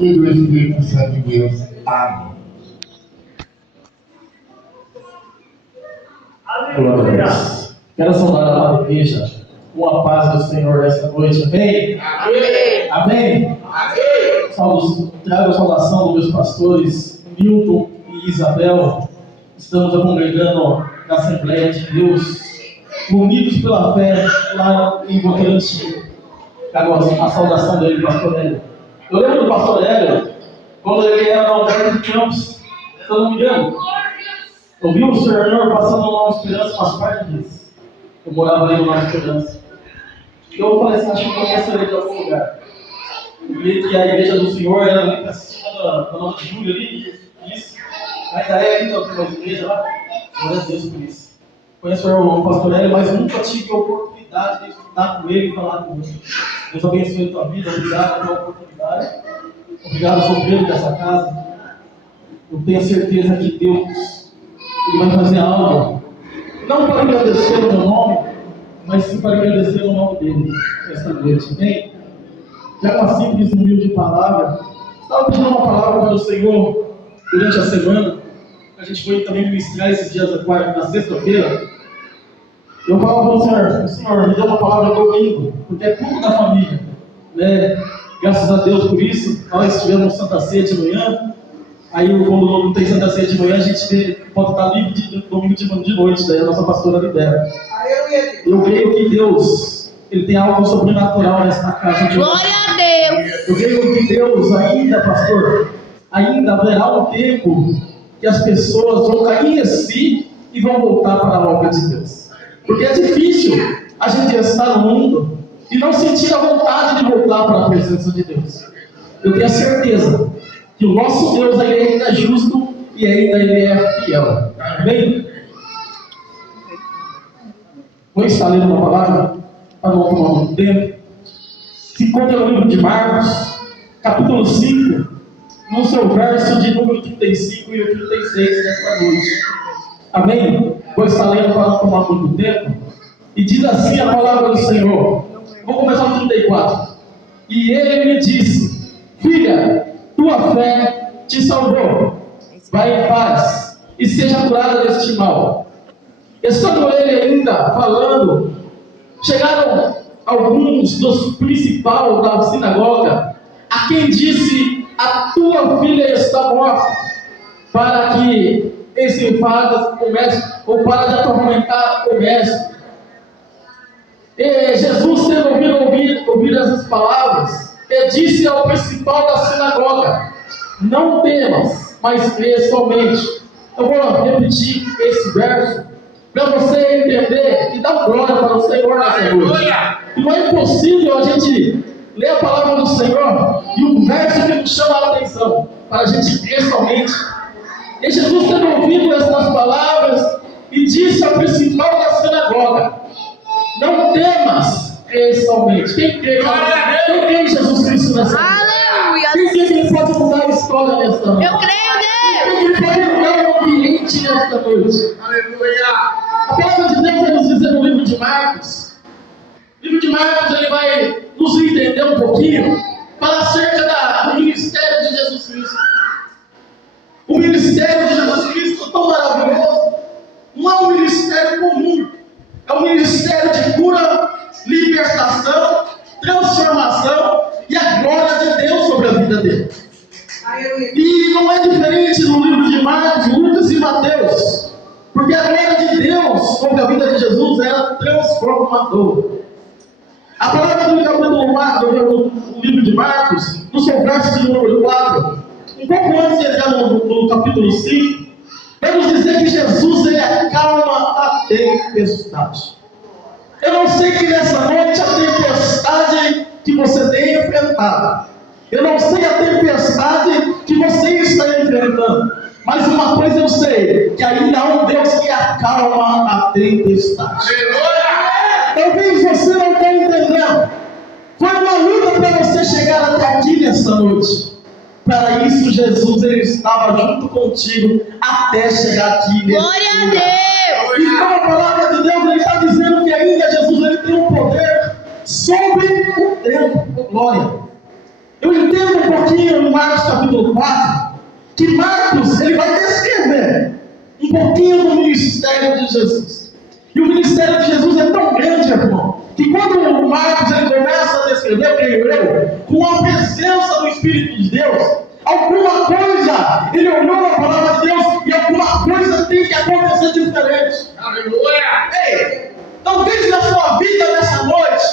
e do Espírito Santo de Deus. Amém. Glória a Deus. Quero saudar a amada igreja com a paz do Senhor nesta noite. Amém? Amém. Amém? Amém. Trago a saudação dos meus pastores Milton e Isabel. Estamos congregando na Assembleia de Deus, unidos pela fé lá em Votorantim. Agora, a saudação dele, pastor Hélio. Eu lembro do pastor Hélio, quando ele era na Alberto de Campos, se eu não me engano. Eu vi o Senhor passando no Nova Esperança umas partes disso. Eu morava ali no Nova Esperança. E eu falei assim, acho que eu conheço ele de algum lugar. Eu vi que a igreja do Senhor era ali para cima da Nova de Julho ali. Isso. Ainda é ali na igreja lá. Glória a Deus por isso. Conheço o pastor Hélio, mas nunca tive a oportunidade de estudar com ele e falar com ele. Deus abençoe a tua vida. Obrigado pela oportunidade. Obrigado, sou Pedro dessa casa. Eu tenho certeza que Deus Ele vai fazer algo, não para agradecer o meu nome, mas sim para agradecer o nome dele, esta noite, amém? Já uma simples e humilde palavra, estava pedindo uma palavra para o Senhor durante a semana, a gente foi também ministrar esses dias na sexta-feira. Eu falava para o Senhor me deu uma palavra domingo, porque é culto da família, né? Graças a Deus por isso, nós tivemos Santa Ceia de manhã. Aí, quando não tem Santa Ceia de manhã, a gente pode estar livre de domingo de noite, daí a nossa pastora libera. Eu creio que Deus, Ele tem algo sobrenatural nesta casa de hoje. Glória a Deus. Eu creio que Deus ainda, pastor, ainda haverá um tempo que as pessoas vão cair em si e vão voltar para a obra de Deus. Porque é difícil a gente estar no mundo e não sentir a vontade de voltar para a presença de Deus. Eu tenho a certeza que o nosso Deus ainda é justo e ainda Ele é fiel. Amém? Vou estar lendo uma palavra para não tomar muito tempo. Se encontra no livro de Marcos, capítulo 5, no seu verso de número 35 e 36 nesta noite. Amém? Vou estar lendo para não tomar muito tempo. E diz assim a palavra do Senhor. Vou começar no 34. E ele me disse: filha, tua fé te salvou. Vai em paz e seja curada deste mal. Estando ele ainda falando, chegaram alguns dos principais da sinagoga, a quem disse: a tua filha está morta, para que esse enfadas o mestre, ou para de atormentar o mestre. E Jesus, tendo ouvido essas palavras, disse ao principal da sinagoga: não temas, mas crê somente. Eu vou repetir esse verso para você entender e dar glória para o Senhor nessa noite. E não é impossível a gente ler a palavra do Senhor e o verso que nos chama a atenção, para a gente crer somente. E Jesus, tendo ouvido essas palavras, e disse ao principal da sinagoga: não temas, crê somente. Quem crê em Jesus Cristo nessa noite? Aleluia. Quem crê que Ele pode mudar a história nesta noite? Eu creio, Deus. Quem crê que Ele pode mudar o ambiente nesta noite? Aleluia. A palavra de Deus vai nos dizer no livro de Marcos. O livro de Marcos, ele vai nos entender um pouquinho, falar acerca do ministério de Jesus Cristo. O ministério de Jesus Cristo é tão maravilhoso. Não é um ministério comum. É um ministério de cura, libertação, transformação e a glória de Deus sobre a vida dele. E não é diferente no livro de Marcos, Lucas e Mateus, porque a glória de Deus sobre a vida de Jesus era transformadora. A palavra do capítulo do livro de Marcos, no seu verso de número 4, um pouco antes de entrar no capítulo 5, vai nos dizer que Jesus ele acalma a tempestade. Eu não sei que nessa noite a tempestade que você tem enfrentado, eu não sei a tempestade que você está enfrentando, mas uma coisa eu sei, que ainda há um Deus que acalma a tempestade. Talvez você não está entendendo. Foi uma luta para você chegar até aqui nessa noite. Para isso, Jesus ele estava junto contigo até chegar aqui nesse Glória a lugar. Deus. Então a palavra de Deus ele está dizendo que ainda Jesus ele tem um poder sobre o tempo. Glória. Eu entendo um pouquinho que Marcos ele vai descrever um pouquinho do ministério de Jesus. E o ministério de Jesus é tão grande, irmão, que quando o Marcos ele começa a descrever, creio eu, com a presença do Espírito de Deus, alguma coisa, ele olhou a palavra de Deus e alguma coisa tem que acontecer diferente. Aleluia! Ei, talvez na sua vida nessa noite,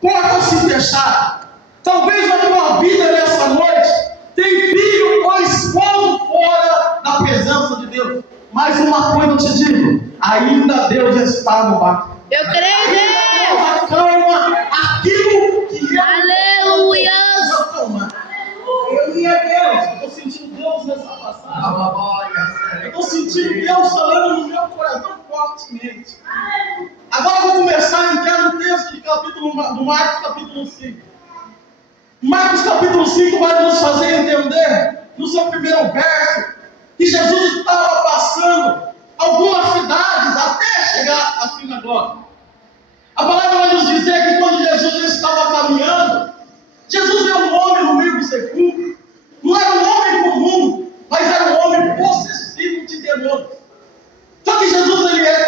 portas se fecharam. Talvez na tua vida nessa noite, tem filho ou esposo fora da presença de Deus. Mas uma coisa eu te digo, ainda Deus está no barco. Eu creio em Deus. Deus acalma aquilo que ele Aleluia. Aleluia, Deus. Eu estou sentindo Deus nessa passagem. Eu estou sentindo Deus falando no meu coração fortemente. Agora eu vou começar a entrar no texto do Marcos capítulo 5. Marcos capítulo 5 vai nos fazer entender, no seu primeiro verso, que Jesus estava passando algumas cidades até chegar à sinagoga. A palavra vai nos dizer que quando Jesus estava caminhando, Jesus é um homem no meio do sepulcro. Não era um homem comum, mas era um homem possessivo de demônios. Só que Jesus ele é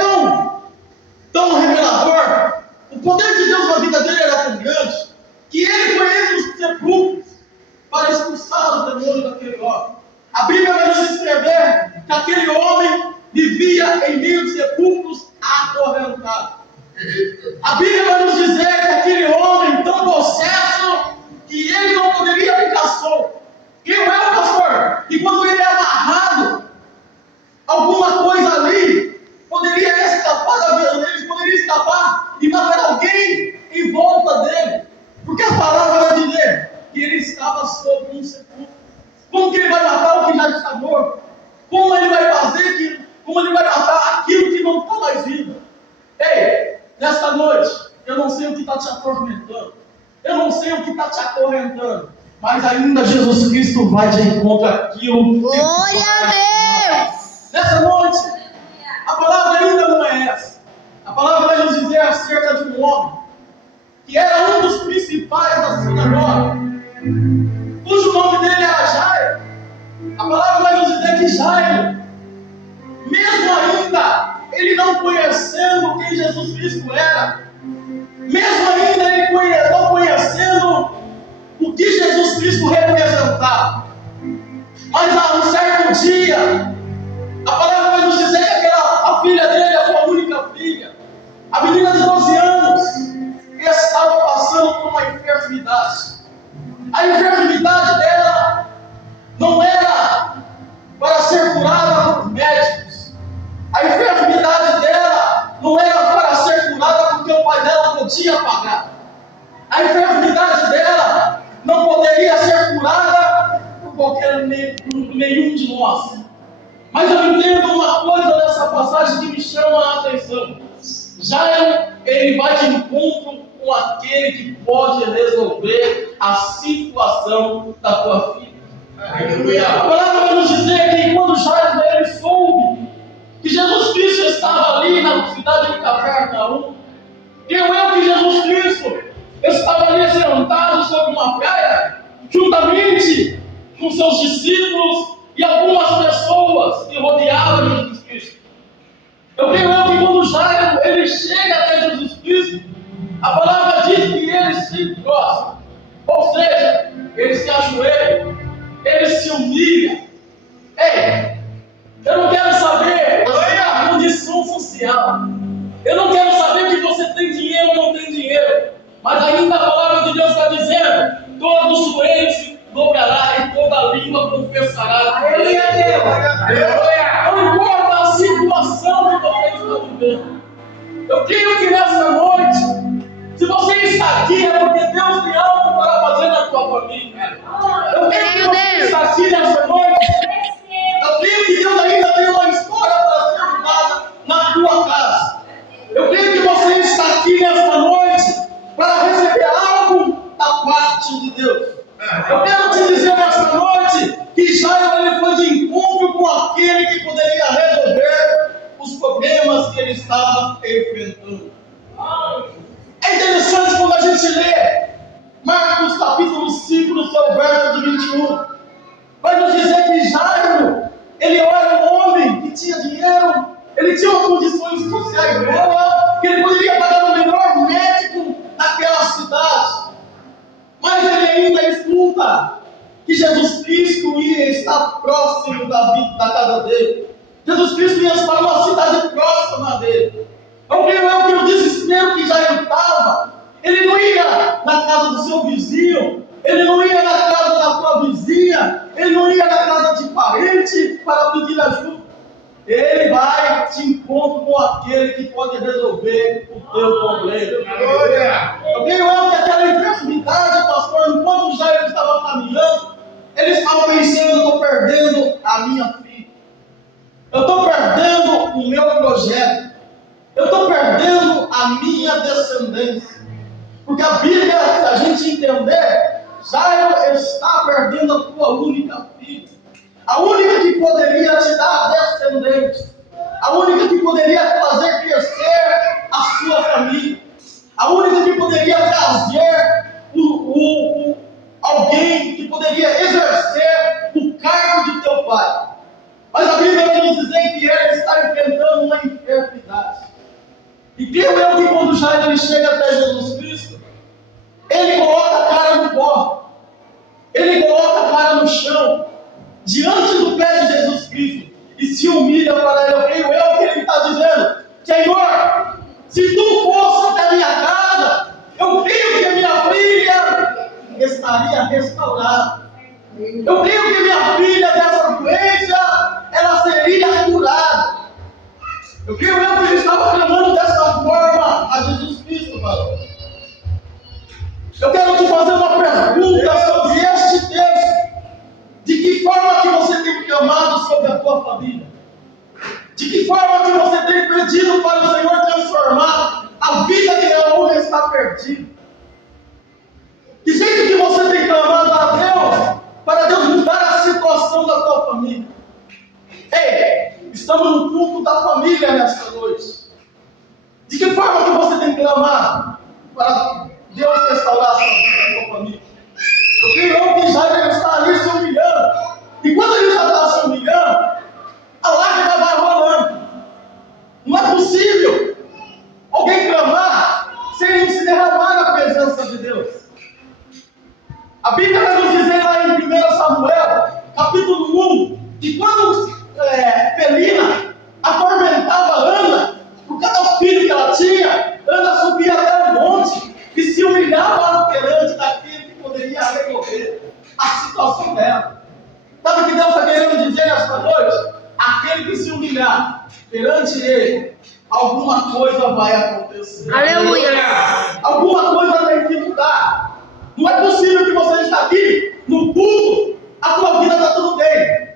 tão revelador. O poder de Deus na vida dele era tão grande que ele foi entre os sepulcros para expulsar o demônio daquele homem. A Bíblia vai nos escrever que aquele homem vivia em meio de sepulcros acorrentado. A Bíblia vai nos dizer que aquele homem tão possesso que ele não poderia ficar solto. Quem é o pastor? Que quando ele é amarrado, alguma coisa ali poderia escapar da vida dele, poderia escapar e matar alguém em volta dele. Porque a palavra vai dizer que ele estava sobre um sepulcro. Como que ele vai matar o que já está morto? Como ele vai como ele vai matar aquilo que não está mais vivo? Ei, nesta noite, eu não sei o que está te atormentando. Eu não sei o que está te acorrentando. Mas ainda Jesus Cristo vai de encontro àquilo. Glória a Deus. Nessa noite, a palavra ainda não é essa. A palavra vai nos dizer acerca de um homem que era um dos principais da sinagoga, cujo nome dele era Jairo. A palavra vai nos dizer que Jairo, mesmo ainda ele não conhecendo quem Jesus Cristo era, mesmo ainda ele não conhecendo o que Jesus Cristo representava, mas a um certo dia, a palavra vai nos dizer que a filha dele, a sua única filha, a menina de 12 anos, estava passando por uma enfermidade. A enfermidade dela não era para ser curada por médicos. A enfermidade dela não era para ser curada porque o pai dela podia pagar. A enfermidade dela não poderia ser curada por nenhum de nós. Mas eu entendo uma coisa nessa passagem que me chama a atenção. Jairo, ele vai de encontro com aquele que pode resolver a situação da tua filha. A palavra vai nos dizer que quando Jairo ele soube que Jesus Cristo estava ali na cidade de Cafarnaum, creio eu que Jesus Cristo estava ali sentado sobre uma praia, juntamente com seus discípulos e algumas pessoas que rodeavam Jesus Cristo. Eu creio que quando Jairo ele chega até Jesus Cristo, a palavra diz que ele se prostra, ou seja, ele se ajoelha, ele se humilha. Ei, eu não quero saber a sua condição social, eu não quero saber que você tem dinheiro ou não tem dinheiro, mas ainda a palavra de Deus está dizendo: todo joelho se dobrará e toda língua confessará. Aleluia, Deus! Não importa a situação que você está vivendo. Eu creio que nessa noite, se você está aqui, é porque Deus tem algo para fazer na tua família. Eu creio que você está aqui nessa noite. Eu creio que Deus ainda tem uma história para ser mudada na tua casa. Eu creio que você está aqui nessa noite para receber algo da parte de Deus. Eu quero te dizer nessa noite que Jairo ele foi de encontro com aquele que poderia resolver os problemas que ele estava enfrentando. É interessante quando a gente lê Marcos capítulo 5, no seu verso de 21. Vai nos dizer que Jairo Ele era um homem que tinha dinheiro, ele tinha condições sociais boas, que ele poderia pagar o melhor médico naquela cidade. Mas ele ainda escuta que Jesus Cristo ia estar próximo da casa dele. Jesus Cristo ia estar numa cidade próxima dele. Eu creio que o desespero que já estava, ele não ia na casa do seu vizinho, ele não ia na casa da sua vizinha, ele não ia na casa de parente para pedir ajuda. Ele vai te encontrar com aquele que pode resolver o teu problema. Eu creio que aquela enfermidade, pastor, enquanto já ele estava caminhando, ele estava pensando: eu estou perdendo a minha filha, eu estou perdendo o meu projeto, eu estou perdendo a minha descendência. Porque a Bíblia, se a gente entender, já está perdendo a tua única filha, a única que poderia te dar descendentes, a única que poderia fazer crescer a sua família, a única que poderia trazer alguém que poderia exercer o cargo de teu pai. Mas a Bíblia vai nos dizer que ele está enfrentando uma enfermidade. E creio eu que quando Jairo ele chega até Jesus Cristo, ele coloca a cara no pó, ele coloca a cara no chão, diante do pé de Jesus Cristo, e se humilha para ele. Eu creio eu que ele está dizendo: Senhor, se tu fosse até a minha casa, eu creio que a minha filha estaria restaurada. Eu creio que minha filha dessa doença, ela seria curada. Eu creio eu que ele estava clamando dessa forma a Jesus Cristo, varão. Eu quero te fazer uma pergunta sobre este texto. De que forma que você tem clamado sobre a tua família? De que forma que você tem pedido para o Senhor transformar a vida que ainda está perdida? De jeito que você tem clamado a Deus para Deus mudar a situação da tua família? Ei, estamos no culto da família nesta noite. De que forma que você tem clamado para Deus restaurar a sua vida, a sua família? Eu creio que Jairo está ali se humilhando. E quando ele já está se humilhando, a lágrima vai rolando. Não é possível alguém clamar sem se derramar na presença de Deus. A Bíblia vai nos dizer lá em 1 Samuel, capítulo 1, que quando Penina atormentava Ana, por cada filho que ela tinha, Ana subia até o monte e se humilhava perante daquele que poderia resolver a situação dela. Sabe o que Deus está querendo dizer nesta noite? Aquele que se humilhar perante ele, alguma coisa vai acontecer. Aleluia. Alguma coisa tem que mudar. Não é possível que você está aqui no culto, a tua vida está tudo bem.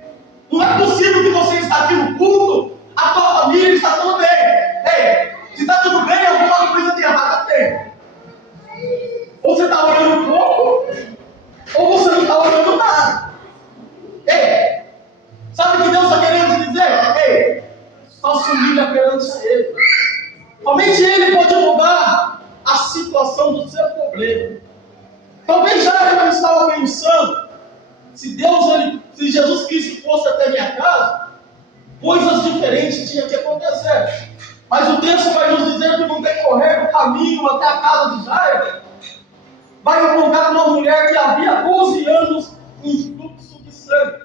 Não é possível que você está aqui no culto, a tua família está tudo bem. Ei, se está tudo bem, alguma coisa de errado tem. Ou você está orando pouco, ou você não está orando nada. Ei, sabe o que Deus está querendo dizer? Ei, só se humilha perante Ele. Somente Ele pode mudar a situação do seu problema. Talvez já eu estava pensando, se Jesus Cristo fosse até minha casa, coisas diferentes tinham que acontecer. Mas o texto vai nos dizer que no decorrer do caminho até a casa de Jairo, vai encontrar uma mulher que havia 12 anos com fluxo de sangue.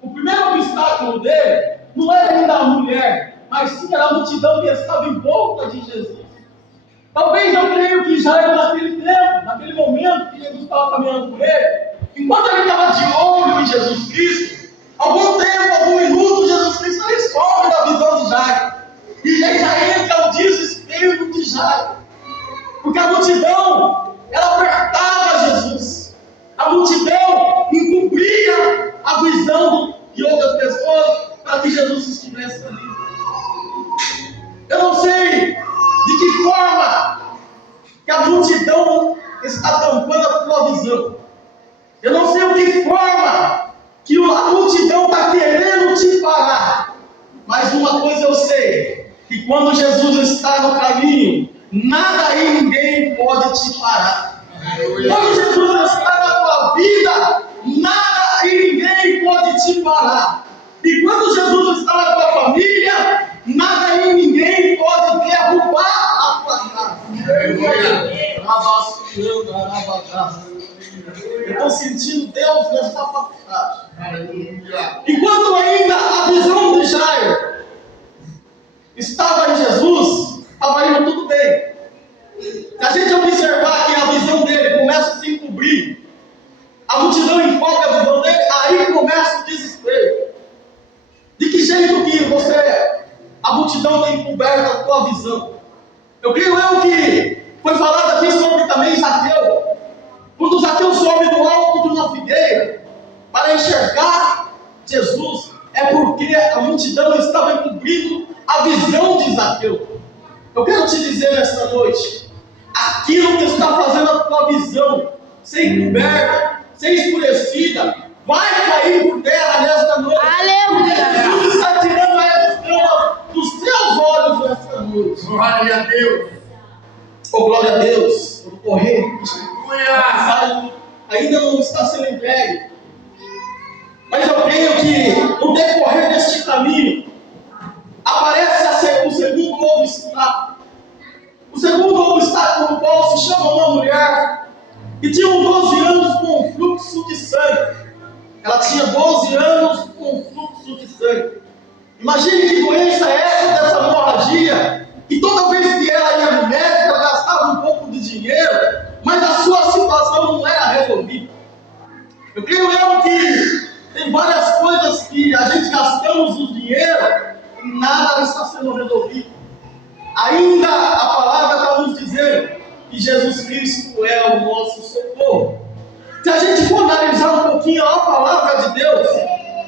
O primeiro obstáculo dele não era ainda a mulher, mas sim era a multidão que estava em volta de Jesus. Talvez eu creio que Jairo naquele tempo, naquele momento que Jesus estava caminhando com ele, enquanto ele estava de olho em Jesus Cristo, algum tempo, algum minuto, Jesus Cristo ele some da visão de Jairo. E aí já entra o desespero de Jairo. Porque a multidão, ela apertava Jesus. A multidão encobria a visão de outras pessoas para que Jesus estivesse ali. Eu não sei de que forma que a multidão está tampando a tua visão. Eu não sei de que forma que a multidão está querendo te parar. Mas uma coisa eu sei, que quando Jesus está no caminho, nada e ninguém pode te parar. Quando Jesus está na tua vida, nada e ninguém pode te parar. E quando Jesus Eu estou sentindo Deus nessa passagem. Aleluia. Enquanto ainda a visão de Jairo estava em Jesus, estava indo tudo bem. Se a gente observar que a visão dele começa a se encobrir, a multidão enfoca a visão dele, aí começa o desespero. De que jeito que a multidão tem encoberto a tua visão? Eu creio que foi falado aqui sobre também Zaqueu. Quando Zaqueu sobe do alto de uma figueira para enxergar Jesus, é porque a multidão estava encobrindo a visão de Zaqueu. Eu quero te dizer nesta noite, aquilo que está fazendo a tua visão ser encoberta, ser escurecida, vai cair por terra nesta noite. Aleluia. Jesus está tirando a escama dos teus olhos nesta noite. Glória a Deus. Oh, glória a Deus. Eu vou correr. Aleluia. Ainda não está sendo entregue. Mas eu creio que no decorrer deste caminho aparece o segundo obstáculo. O segundo obstáculo no qual se chama uma mulher que tinha 12 anos com fluxo de sangue. Ela tinha 12 anos com fluxo de sangue. Imagine que doença é essa dessa hemorragia. E toda vez que ela ia no médico, ela gastava um pouco de dinheiro, mas a sua situação não era resolvida. Eu creio que tem várias coisas que a gente gastamos o dinheiro e nada está sendo resolvido. Ainda a palavra está nos dizendo que Jesus Cristo é o nosso socorro. Se a gente for analisar um pouquinho a palavra de Deus,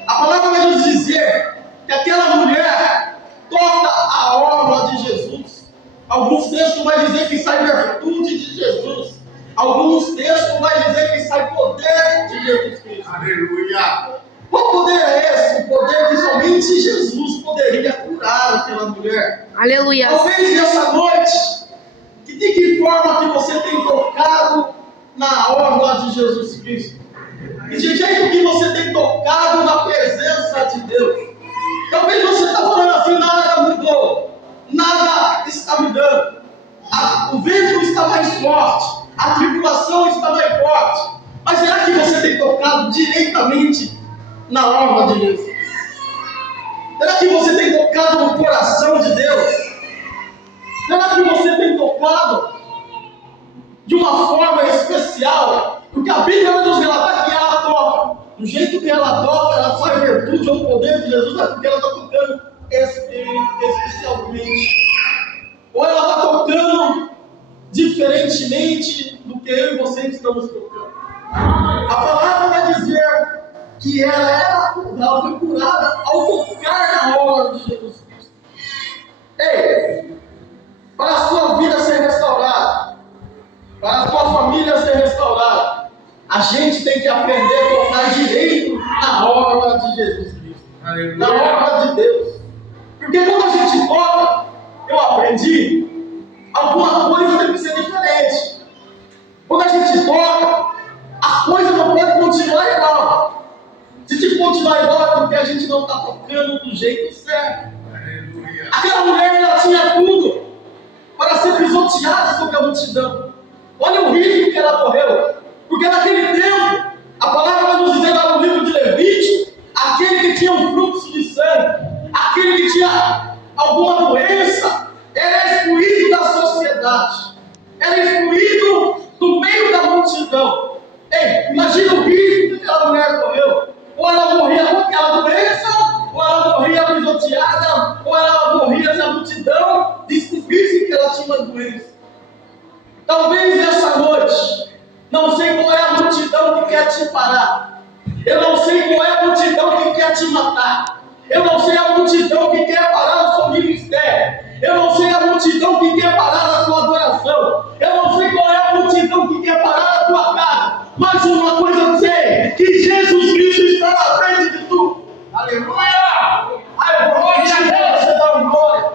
a palavra vai nos dizer que aquela mulher toca a orla de Jesus. Alguns textos vai dizer que sai virtude de Jesus. Alguns textos vai dizer que sai poder de Jesus Cristo. Aleluia. Qual poder é esse? O poder que somente Jesus poderia curar aquela mulher. Aleluia. Talvez nessa noite, de que forma que você tem tocado na orla de Jesus Cristo? E de jeito que você tem tocado na presença de Deus? Talvez você está falando assim, nada mudou, nada está mudando. O vento está mais forte, a tribulação está mais forte. Mas será que você tem tocado diretamente na orla de Jesus? Será que você tem tocado no coração de Deus? Será que você tem tocado de uma forma especial? Porque a Bíblia vai nos relatar que ela toca. Do jeito que ela toca, ela faz virtude ao poder de Jesus, é porque ela está tocando especialmente. Ou ela está tocando diferentemente do que eu e você estamos tocando. A palavra vai dizer que ela foi curada ao tocar na obra de Jesus Cristo. Ei, para a sua vida ser restaurada, para a sua família ser restaurada, a gente tem que aprender a tocar direito na obra de Jesus Cristo. Aleluia. Na obra de Deus. Porque quando a gente toca, eu aprendi, alguma coisa tem que ser diferente. Quando a gente toca, a coisa não pode continuar igual. Se continuar igual é porque a gente não está tocando do jeito certo. Aleluia. Aquela mulher, ela tinha tudo para ser pisoteada sobre a multidão. Olha o risco que ela correu. Porque naquele tempo, a palavra vai nos dizer lá no livro de Levítico, aquele que tinha um fluxo de sangue, aquele que tinha alguma doença, era excluído da sociedade, era excluído do meio da multidão. Ei, imagina o risco que aquela mulher correu. Ou ela morria com aquela doença, ou ela morria pisoteada, ou ela morria se a multidão descobrisse que ela tinha uma doença. Talvez nessa noite, não sei qual é a multidão que quer te parar. Eu não sei qual é a multidão que quer te matar. Eu não sei a multidão que quer parar o seu ministério. Eu não sei a multidão que quer parar a tua adoração. Eu não sei qual é a multidão que quer parar a tua casa. Mas uma coisa eu sei, que Jesus Cristo está na frente de tudo. Aleluia. Ai, glória a Deus, você dá uma glória.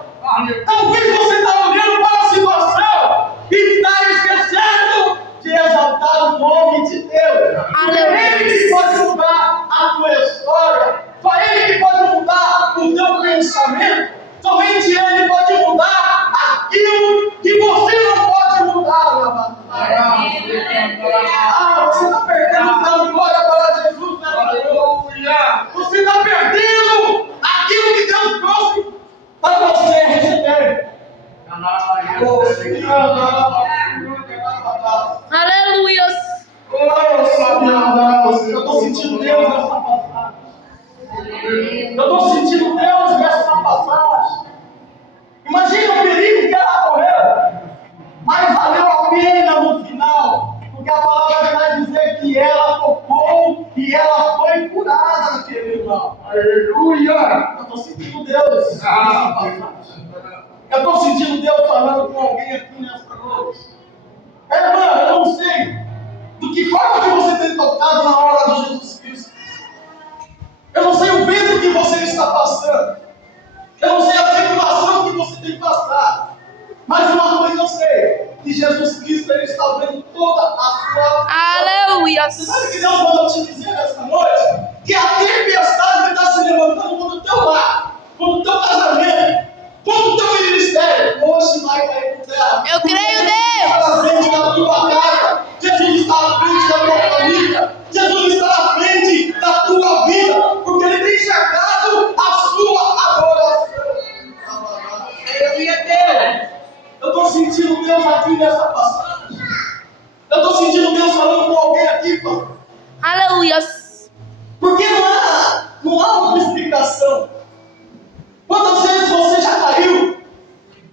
Talvez você está olhando para a situação e está esquecendo de exaltar o nome de Deus. Aleluia. Ele que pode mudar a tua história. Só Ele que pode mudar o teu pensamento. Somente Ele pode mudar aquilo que você não pode mudar. Eu estou sentindo Deus nessa passagem. Imagina o perigo que ela correu. Mas valeu a pena no final. Porque a palavra vai dizer que ela tocou e ela foi curada naquele lugar. Aleluia. Eu estou sentindo Deus nessa passagem. Eu estou sentindo Deus falando com alguém aqui nessa noite. Irmã, eu não sei do que forma que você tem tocado na hora de Jesus Cristo. Eu não sei o vento que você está passando. Eu não sei a tribulação que você tem passado. Mas uma coisa eu sei, que Jesus Cristo ele está vendo toda a sua... Aleluia. Você sabe que Deus mandou te dizer nessa noite? Que a tempestade que está se levantando contra o teu lar, contra o teu casamento, contra o teu ministério, hoje vai cair por terra. Eu creio, Deus. Jesus está na frente da tua casa. Jesus está na frente da tua família. Jesus está na frente da tua vida. Porque Ele tem chegado a sua adoração. Aleluia, Deus. Eu estou sentindo Deus aqui nessa passagem. Eu estou sentindo Deus falando com alguém aqui, pastor. Aleluia. Porque não há uma explicação. Quantas vezes você já caiu?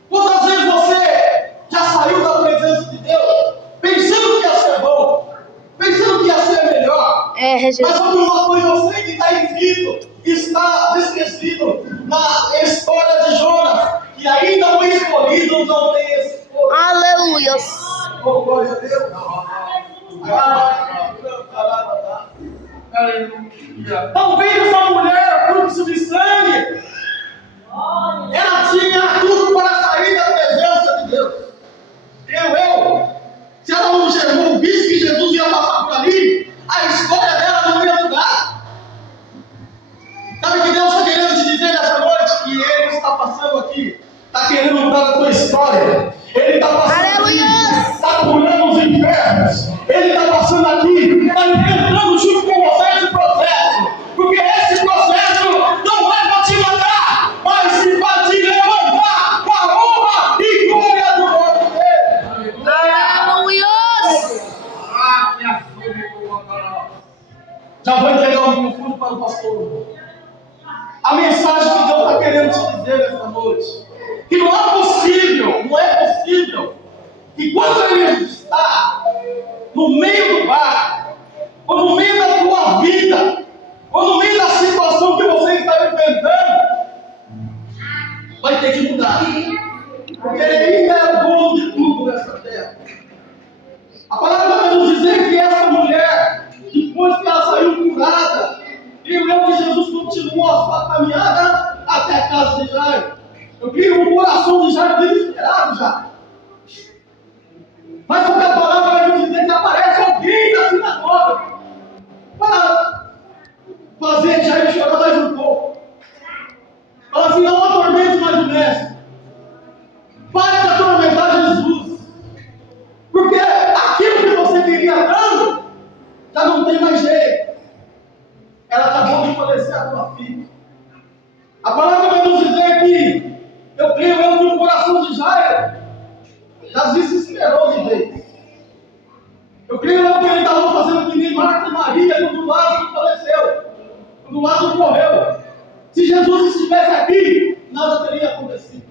Quantas vezes você já saiu da presença de Deus? Pensando que ia ser bom. Pensando que ia ser melhor. É, Mas Jesus. sobre uma coisa eu sei que está escrito. Está esquecido na história de Jonas. Que ainda o escolhido não tem esse poder. Aleluia. Oh, glória a Deus. Aleluia. Talvez essa mulher, fluxo de sangue, ela tinha tudo para sair da presença de Deus. Se ela não visse que Jesus ia passar por ali, a história dela não ia mudar. Sabe o que Deus está querendo te dizer nessa noite? Que Ele está passando aqui, está querendo mudar a tua história. Ele está passando Aleluia. aqui, está curando os enfermos. Ele está passando aqui, está entrando junto com você esse processo. Porque esse processo não vai para te matar, mas sim para te levantar para a honra e glória do nome dele. Aleluia. Já vou entregar o microfone para o pastor. A mensagem que Deus está querendo te dizer nessa noite, que não é possível, que quando Ele está no meio do bar, ou no meio da tua vida, ou no meio da situação que você está enfrentando, vai ter que mudar. Porque Ele ainda é o dono de tudo nessa terra. A palavra vai nos dizer que essa mulher, depois que ela saiu curada, creio eu que Jesus continuou a sua caminhada até a casa de Jairo. Eu creio o coração de Jairo desesperado já. Mas o que a palavra vai nos dizer que aparece alguém da sinagoga para fazer Jairo chorar mais um pouco. Fala assim, não atormente mais o mestre. Pare de atormentar Jesus. Porque aquilo que você queria tanto, já não tem mais jeito. Ela acabou de falecer a tua filha. A palavra vai nos dizer que eu creio que o coração de Jairo já se desesperou de vez. Eu creio que ele estava fazendo que nem Marta e Maria quando Lázaro faleceu, quando Lázaro morreu. Se Jesus estivesse aqui, nada teria acontecido.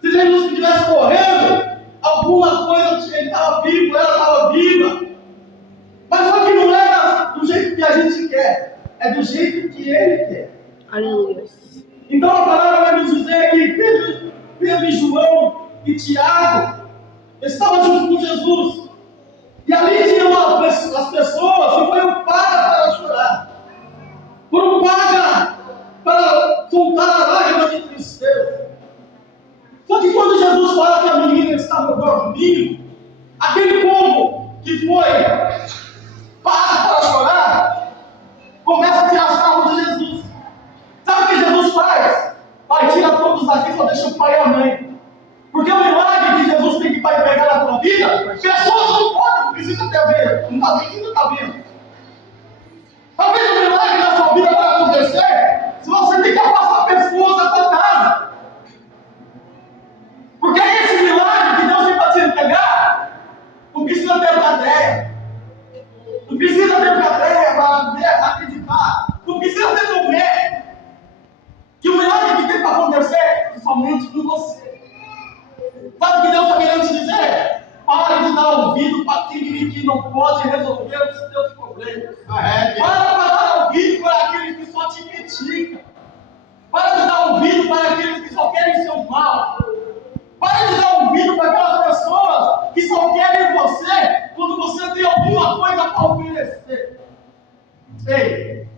Se Jesus estivesse correndo, alguma coisa, ele estava vivo, ela estava viva. Mas só que não é do jeito que a gente quer, é do jeito que Ele quer. Aleluia. Então a palavra vai nos dizer que Pedro e João e Tiago estavam junto com Jesus. E ali tinham as pessoas que foram pagas para chorar. Foram pagas para soltar a lágrima de tristeza. Só que quando Jesus fala que a menina estava dormindo, aquele povo que foi pago para chorar, começa a tirar sarro de Jesus. Sabe o que Jesus faz? Pai, tira todos daqui, só deixa o pai e a mãe. Porque o milagre que Jesus tem que pegar na tua vida, pessoas não podem, não precisa ter a ver, não está vendo, não está vendo. Talvez o milagre na sua vida vai acontecer se você tem que afastar pessoas da tua casa. Porque esse milagre que Deus tem para te entregar, não precisa ter plateia. critica. Para de dar ouvido para aqueles que só querem seu mal. Para de dar ouvido para aquelas pessoas que só querem você quando você tem alguma coisa para oferecer. Ei,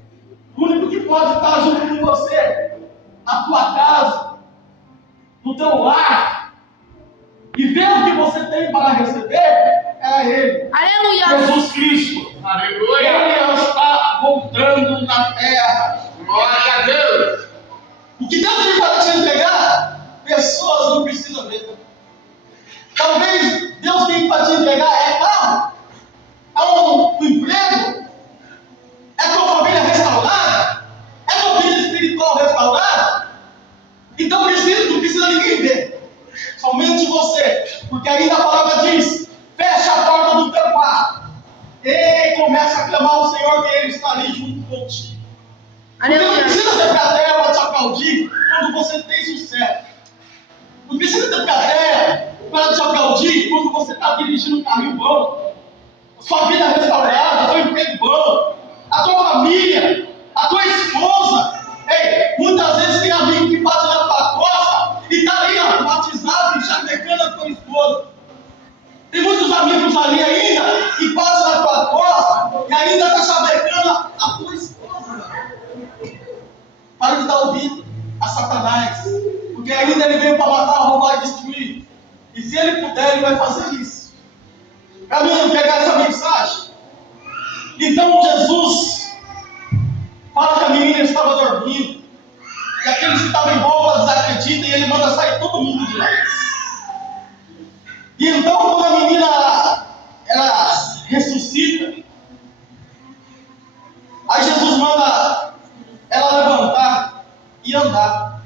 o único que pode estar junto com você, na tua casa, no teu lar, e ver o que você tem para receber, é Ele. Aleluia. Jesus Cristo. Aleluia. Ele está voltando na terra. Glória a Deus. O que Deus tem para te entregar, pessoas não precisam ver. Talvez Deus tem para te entregar carro, um emprego, tua família restaurada, tua vida espiritual restaurada. Então não precisa ninguém ver, somente você, porque ainda a palavra diz: fecha a porta do teu quarto e começa a clamar ao Senhor, que Ele está ali junto contigo. Porque não Aleluia. precisa ter plateia para te aplaudir quando você tem sucesso. Não precisa ter plateia para te aplaudir quando você está dirigindo um carrinho bom, sua vida restaurada, seu emprego bom, a tua família, a tua esposa. Ei, muitas vezes tem amigo que bate na tua costa e está ali batizado e chavecando a tua esposa. Tem muitos amigos ali ainda que bate na tua costa e ainda está chavecando a tua esposa. Para de dar ouvido a Satanás, porque ainda ele veio para matar, roubar e destruir. E se ele puder, ele vai fazer isso. Para mim pegar essa mensagem. Então Jesus fala que a menina estava dormindo, e aqueles que estavam em volta desacreditam, e ele manda sair todo mundo de lá. E então quando a menina ela ressuscita, aí Jesus manda ela levantar e andar.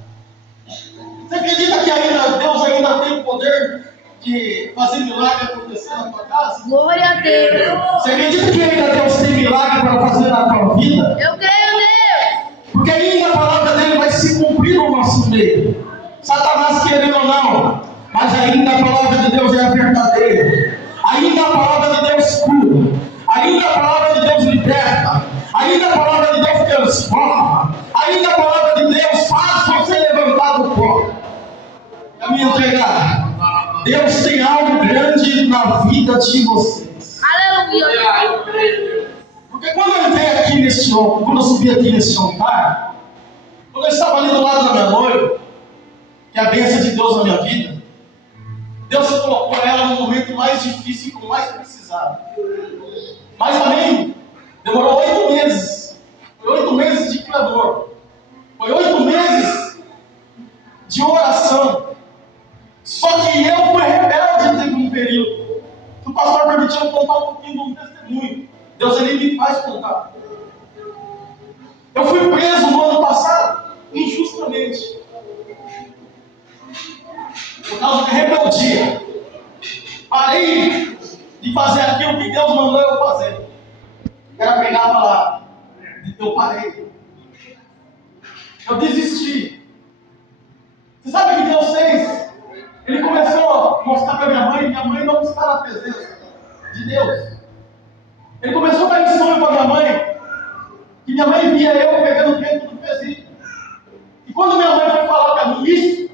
Você acredita que Deus ainda tem o poder de fazer milagre acontecer na tua casa? Glória a Deus. Você acredita que ainda Deus tem milagre para fazer na tua vida? Eu creio, Deus. Porque ainda a palavra dele vai se cumprir no nosso meio. Satanás querendo ou não, mas ainda a palavra de Deus é a verdadeira. Ainda a palavra de Deus cura. Ainda a palavra de Deus liberta. Ainda a palavra de Deus transforma. Ainda a palavra de Deus faz você levantar do pó. A minha entregar. Deus tem algo grande na vida de vocês. Aleluia. Porque quando eu entrei aqui nesse altar, quando eu subi aqui nesse altar, quando eu estava ali do lado da minha noiva, que é a bênção de Deus na minha vida, Deus colocou ela no momento mais difícil, que eu mais precisava. Mas também demorou 8 meses. Foi 8 meses de clamor. Foi 8 meses de oração. Só que eu fui rebelde teve um período. Se o pastor permitiu eu contar um pouquinho de um testemunho, Deus ele me faz contar. Eu fui preso no ano passado, injustamente, por causa de rebeldia. Parei de fazer aquilo que Deus mandou eu fazer. Era pegar a palavra. Eu parei. Eu desisti. Você sabe o que Deus fez? Ele começou a mostrar para minha mãe não está na presença de Deus. Ele começou a dar em sonho para minha mãe, que minha mãe via eu pegando dentro do presídio. E quando minha mãe foi falar para mim isso,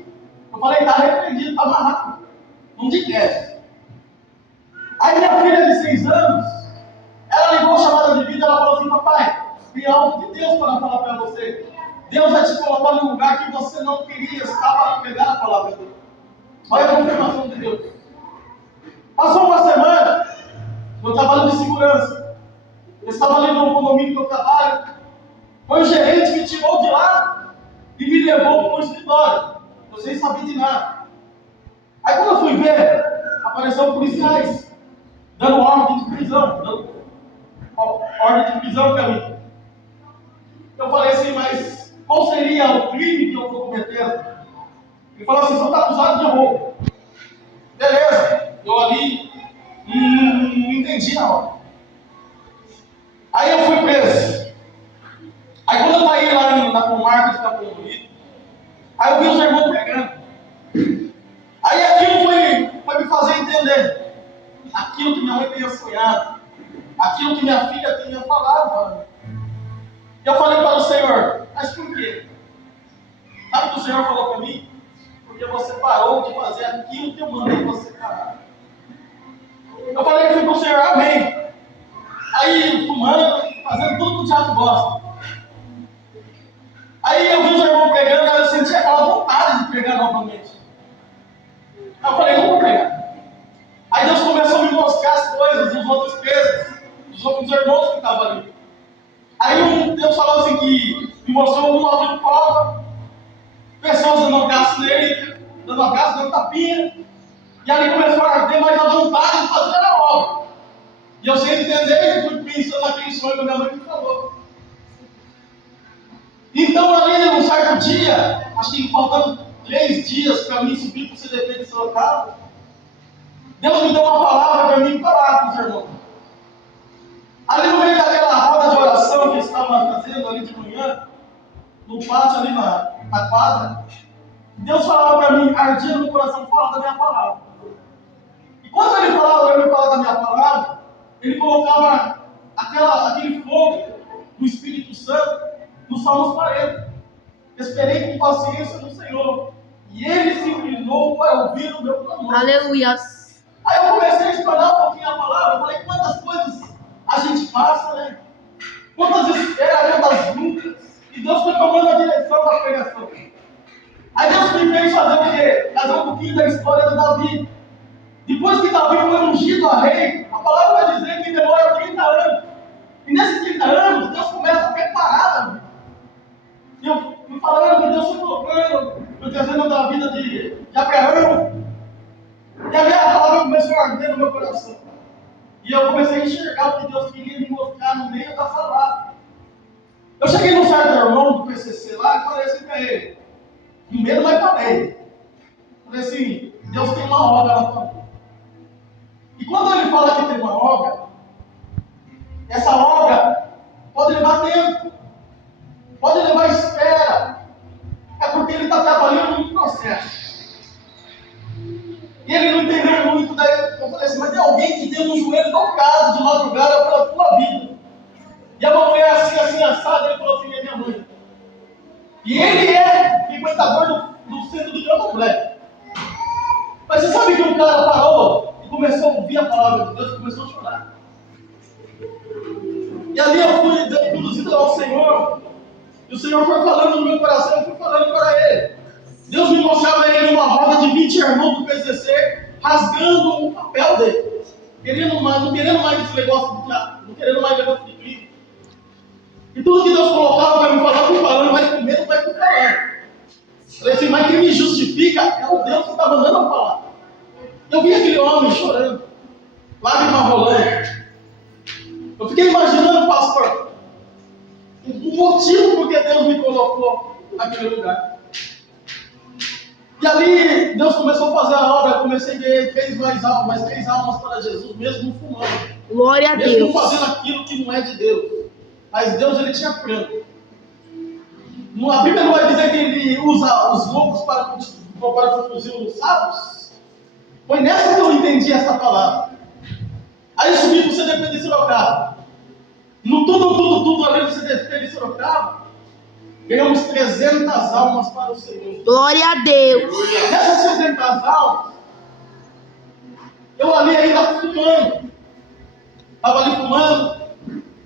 eu falei: está arrependido, está amarrado, não te quer. Aí minha filha de 6 anos, ela ligou a chamada de vida, ela falou assim: papai, tem algo de Deus para falar para você. Deus vai te colocar num lugar que você não queria estar para pegar a palavra dele. Olha a confirmação de Deus. Passou uma semana, eu trabalho de segurança. Eu estava ali no condomínio que eu trabalho. Foi o gerente que me tirou de lá e me levou para o escritório. Eu sem saber de nada. Aí quando eu fui ver, apareceram policiais dando ordem de prisão. Dando ordem de prisão para mim. Eu falei assim: mas qual seria o crime que eu estou cometendo? Ele falou assim: você está acusado de roubo. Beleza, eu ali não entendi na hora. Aí eu fui preso. Aí quando eu saí lá na comarca de Capão do Rio, aí eu vi os irmãos pregando. Aí aquilo foi me fazer entender aquilo que minha mãe tinha sonhado, aquilo que minha filha tinha falado para mim. Eu falei para o Senhor: mas por que o Senhor falou para mim? Porque você parou de fazer aquilo que eu mandei você parar. Eu falei assim para o Senhor, amém. Aí, fumando, fazendo tudo que o diabo gosta. Aí eu vi os irmãos pregando, eu senti aquela vontade de pregar novamente. Aí eu falei, não vou pregar. Aí Deus começou a me mostrar as coisas dos outros presos, dos outros irmãos que estavam ali. Aí Deus falou assim que me mostrou um abrindo prova, pessoas dando abraço nele, dando abraço, dando tapinha. E ali começou a arder mais a vontade de fazer a obra. E eu sem entender, fui pensando naquele sonho que minha mãe me falou. Então ali, num certo dia, acho que faltando 3 dias para mim subir para o CDP de Sorocaba, Deus me deu uma palavra para mim falar com os irmãos. Ali no meio daquela roda de oração que eles estavam fazendo ali de manhã, no pátio ali na quadra, Deus falava para mim, ardia no coração, fala da minha palavra. E quando ele falava para mim falar da minha palavra, ele colocava aquele fogo do Espírito Santo no Salmos 40. Esperei com paciência no Senhor, e ele se inclinou para ouvir o meu clamor. Aleluias. Aí eu comecei a explanar um pouquinho a palavra, eu falei, quantas coisas a gente passa, né? Quantas esperas, quantas lutas, e Deus foi tomando a direção da pregação. Aí Deus me fez fazer o quê? Fazer um pouquinho da história de Davi. Depois que Davi foi ungido a rei, a palavra vai dizer que demora 30 anos. E nesses 30 anos, Deus começa a preparar Davi. E eu fui falando que Deus foi colocando, foi trazendo da vida de Abraão. E a minha palavra começou a arder no meu coração. E eu comecei a enxergar o que Deus queria me mostrar no meio da palavra. Eu cheguei num certo irmão do PCC lá e falei assim para ele, com medo, mas falei. Falei assim, Deus tem uma obra na tua vida. E quando ele fala que tem uma obra, essa obra pode levar tempo, pode levar espera. É porque ele está trabalhando no processo. E ele não entendeu muito, daí eu falei assim, mas tem alguém que tem um joelho dobrado de madrugada pela tua vida. E a mulher assim, assada, ele falou assim, é minha mãe. E ele é frequentador do centro do Candomblé. Mas você sabe que um cara parou e começou a ouvir a palavra de Deus e começou a chorar. E ali eu fui conduzido ao Senhor. E o Senhor foi falando no meu coração, eu fui falando para ele. Deus me mostrava ele numa roda de 20 irmãos do PCC, rasgando o papel dele. Não querendo mais esse negócio de teatro, não querendo mais negócio de clipe. E tudo que Deus colocava para me falar, eu fui falando, mas com medo vai ficar falando. Falei assim, mas quem me justifica é o Deus que está mandando eu falar. Eu vi aquele homem chorando, lágrima rolando. Eu fiquei imaginando, pastor, o motivo por que Deus me colocou naquele lugar. E ali Deus começou a fazer a obra, eu comecei a ver 3 almas para Jesus, mesmo fumando. Glória a Mesmo Deus. fazendo aquilo que não é de Deus. Mas Deus, ele tinha plano. A Bíblia não vai dizer que ele usa os loucos para conduzir os sábios? Foi nessa que eu entendi essa palavra. Aí subi para o CDP de Sorocaba. No tudo ali no CDP de Sorocaba, ganhamos 300 almas para o Senhor. Glória a Deus. Nessas 300 almas, eu ali ainda fumando. Estava ali fumando.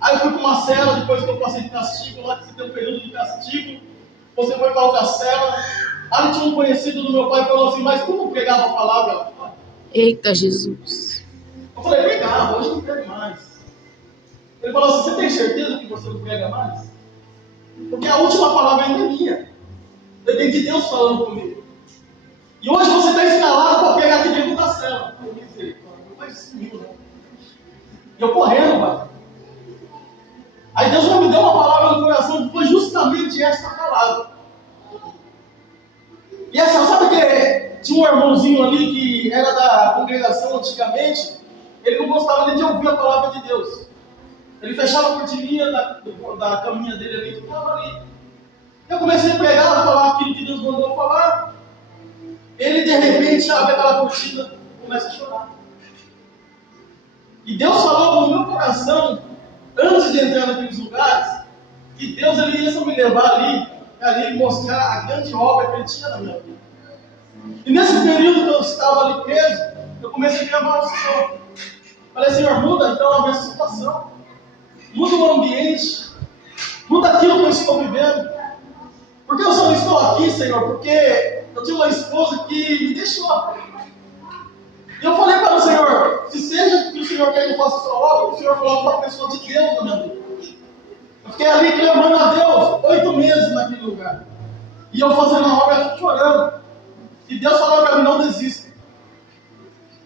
Aí eu fui para uma cela, depois que eu passei de castigo, lá que você tem um período de castigo, você foi para outra cela. Ali tinha um conhecido do meu pai que falou assim, mas como pregava a palavra? Eita Jesus. Eu falei, pregava, hoje não prego mais. Ele falou assim, você tem certeza que você não prega mais? Porque a última palavra ainda é minha. Eu entendi Deus falando comigo. E hoje você está escalado para pegar aqui dentro da cela. Eu disse, meu pai sumiu, né? E eu correndo, pai. Aí Deus já me deu uma palavra no coração que foi justamente essa palavra. E essa, sabe que tinha um irmãozinho ali que era da congregação antigamente, ele não gostava nem de ouvir a palavra de Deus. Ele fechava a cortininha da caminha dele ali e ficava ali. Eu comecei a pregar, a falar aquilo que Deus mandou falar. Ele de repente abre aquela cortina e começa a chorar. E Deus falou no meu coração, antes de entrar naqueles lugares, que Deus ele ia me levar ali ali mostrar a grande obra que ele tinha na minha vida. E nesse período que eu estava ali preso, eu comecei a clamar ao Senhor. Falei, Senhor, muda então a minha situação. Muda o ambiente. Muda aquilo que eu estou vivendo. Porque eu só não estou aqui, Senhor, porque eu tinha uma esposa que me deixou. E eu falei para o Senhor, se seja que o Senhor quer que eu faça a sua obra, o Senhor coloca uma pessoa de Deus na minha vida. Eu fiquei ali clamando a Deus 8 meses naquele lugar. E eu fazendo a obra chorando. E Deus falando para mim, não desista.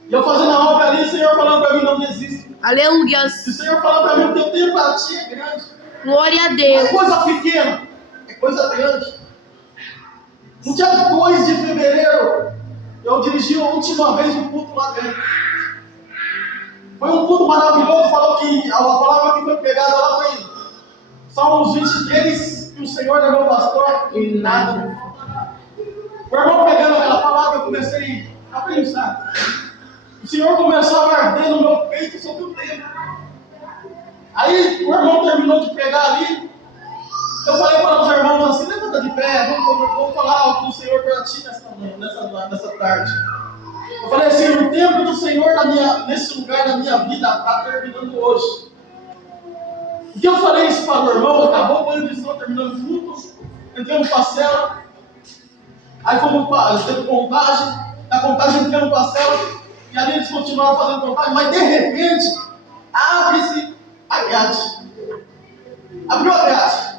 E eu fazendo a obra ali, o Senhor falando para mim, não desista. Aleluias. E o Senhor falando para mim, o que eu tenho para ti é grande. Glória a Não é Deus. coisa pequena, é coisa grande. No dia 2 de fevereiro, eu dirigi a última vez um culto lá dentro. Foi um culto maravilhoso, falou que a palavra que foi pregada lá foi Salmos 23, que o Senhor é meu pastor e nada me faltará. O irmão pegando aquela palavra, eu comecei a pensar. O Senhor começou a arder no meu peito sobre o tempo. Aí o irmão terminou de pregar ali. Eu falei para os irmãos assim, levanta de pé, vamos falar algo do Senhor para ti nessa tarde. Eu falei assim, o tempo do Senhor nesse lugar da minha vida está terminando hoje. O que eu falei isso para o irmão, acabou o banho de som, terminamos juntos, entramos para a cela, aí fomos teve contagem, da contagem entramos para a cela, e ali eles continuaram fazendo contagem, mas de repente, abre-se a grade. Abriu a grade.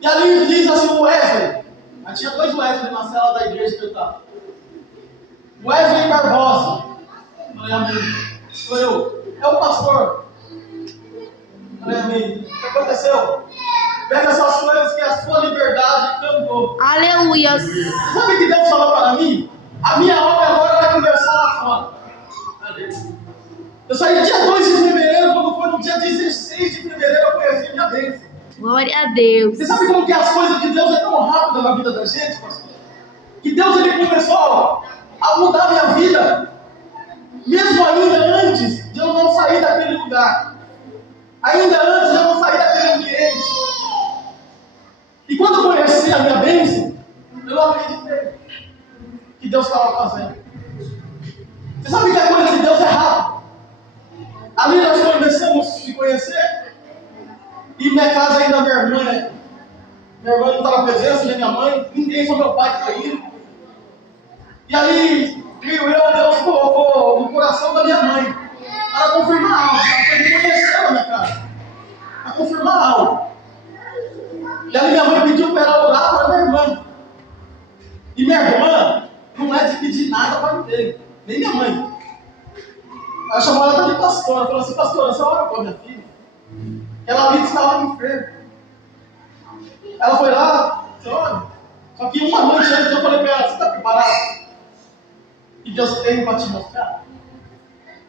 E ali diz assim o Wesley. Aí tinha 2 Wesley na cela da igreja que eu estava. Wesley Barbosa. Falei, amém. Sou eu. É o pastor. Falei, amém. O que aconteceu? Pega essas coisas que a sua liberdade cantou. Aleluias. Sabe o que Deus falou para mim? A minha obra agora vai começar lá fora. Eu saí dia 2 de fevereiro, quando foi no dia 16 de fevereiro eu conheci minha bênção. Glória a Deus. Você sabe como que as coisas de Deus é tão rápidas na vida da gente, pastor? Que Deus ele começou a mudar a minha vida, mesmo ainda antes de eu não sair daquele lugar, ainda antes de eu não sair daquele ambiente. E quando eu conheci a minha bênção, eu acreditei que Deus estava fazendo. Você sabe que a coisa de Deus é rápida. Ali nós começamos a se conhecer. E minha casa ainda, minha irmã não estava presente, nem minha mãe, ninguém, só meu pai que está indo. E ali, creio eu, Deus colocou no coração da minha mãe para confirmar algo, para me conhecer na minha casa, para confirmar algo. E ali minha mãe pediu para ela orar para minha irmã. E minha irmã não é de pedir nada para ninguém, nem minha mãe. Ela chamou ela de pastora, falou assim, pastora, você ora para minha filha? Ela ali estava enferma. Ela foi lá, disse, olha, só que uma noite antes eu falei para ela, você está preparado? Que Deus tem para te mostrar?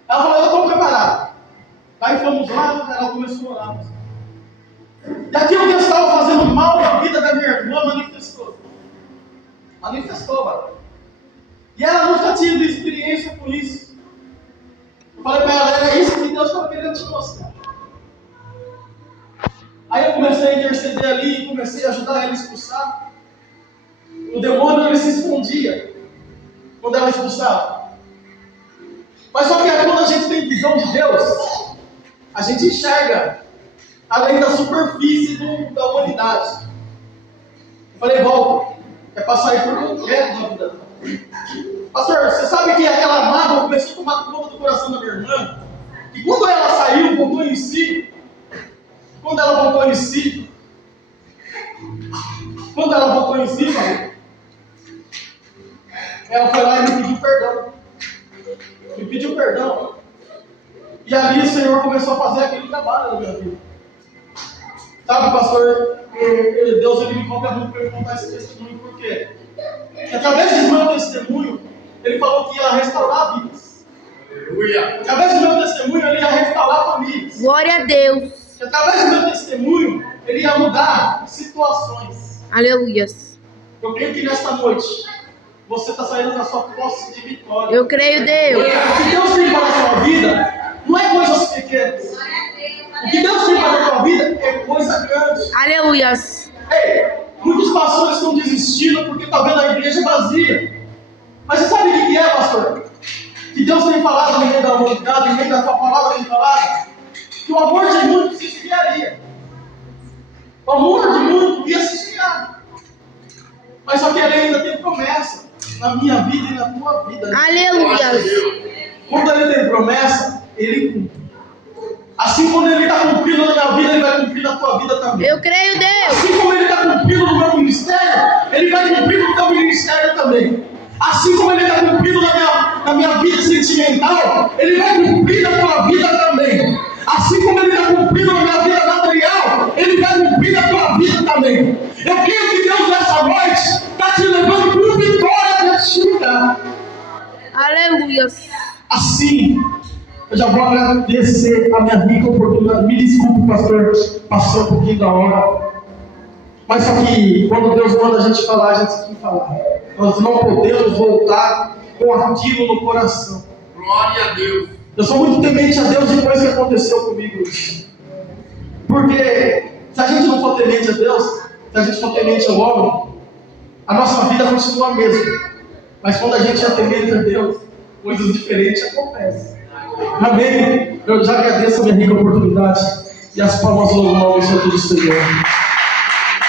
Ela falou, eu estou preparado. Aí fomos lá, ela começou a orar. E aquilo que eu estava fazendo mal na vida da minha irmã manifestou. Manifestou, mano. E ela nunca tive experiência com isso. Eu falei para ela, era isso que Deus estava querendo te mostrar. Aí eu comecei a interceder ali e comecei a ajudar ela a expulsar. O demônio ele se escondia quando ela expulsava. Mas só que quando a gente tem visão de Deus, a gente enxerga além da superfície da humanidade. Eu falei, volta, é para sair por completo da vida. Pastor, você sabe que aquela mágoa começou a tomar conta do coração da minha irmã? E quando ela saiu, voltou em si. Quando ela voltou em si, ela foi lá e me pediu perdão. E ali o Senhor começou a fazer aquele trabalho na minha vida. Sabe, pastor, Deus ele me conta muito para eu contar esse testemunho, por quê? Porque através do meu testemunho, ele falou que ia restaurar vidas. Aleluia. Através do meu testemunho, ele ia restaurar famílias. Glória a Deus. E através do meu testemunho, ele ia mudar situações. Aleluias. Eu creio que nesta noite, você está saindo da sua posse de vitória. Eu creio, Deus. O que Deus tem para a sua vida não é coisas pequenas. O que Deus tem para a sua vida é coisa grande. Aleluias. Ei, Muitos pastores estão desistindo porque está vendo a igreja vazia. Mas você sabe o que é, pastor? Que Deus tem falado no meio da humanidade, no meio da sua palavra tem falado, que o amor de muitos se esfriaria. O amor de muitos ia se esfriar. Mas só que ele ainda tem promessa na minha vida e na tua vida. Aleluia. Quando ele tem promessa, ele cumpre. Assim como ele está cumprindo na minha vida, ele vai cumprir na tua vida também. Eu creio, Deus. Assim como ele está cumprindo no meu ministério, ele vai cumprir no teu ministério também. Assim como ele está cumprindo na minha vida sentimental, ele vai cumprir na tua vida também. Assim como ele está cumprindo na minha vida material, ele vai cumprir na tua vida também. Eu creio que Deus nessa noite está te levando por vitória nesse lugar. Aleluia. Assim, eu já vou agradecer a minha rica oportunidade. Me desculpe, pastor, passou um pouquinho da hora. Mas só que quando Deus manda a gente falar, a gente tem que falar. Nós não podemos voltar com aquilo no coração. Glória a Deus. Eu sou muito temente a Deus depois que aconteceu comigo isso. Porque se a gente não for temente a Deus, se a gente for temente ao homem, a nossa vida continua a mesma. Mas quando a gente é temente a Deus, coisas diferentes acontecem. Amém? Eu já agradeço a minha rica oportunidade e as palmas louvam ao nome do Senhor.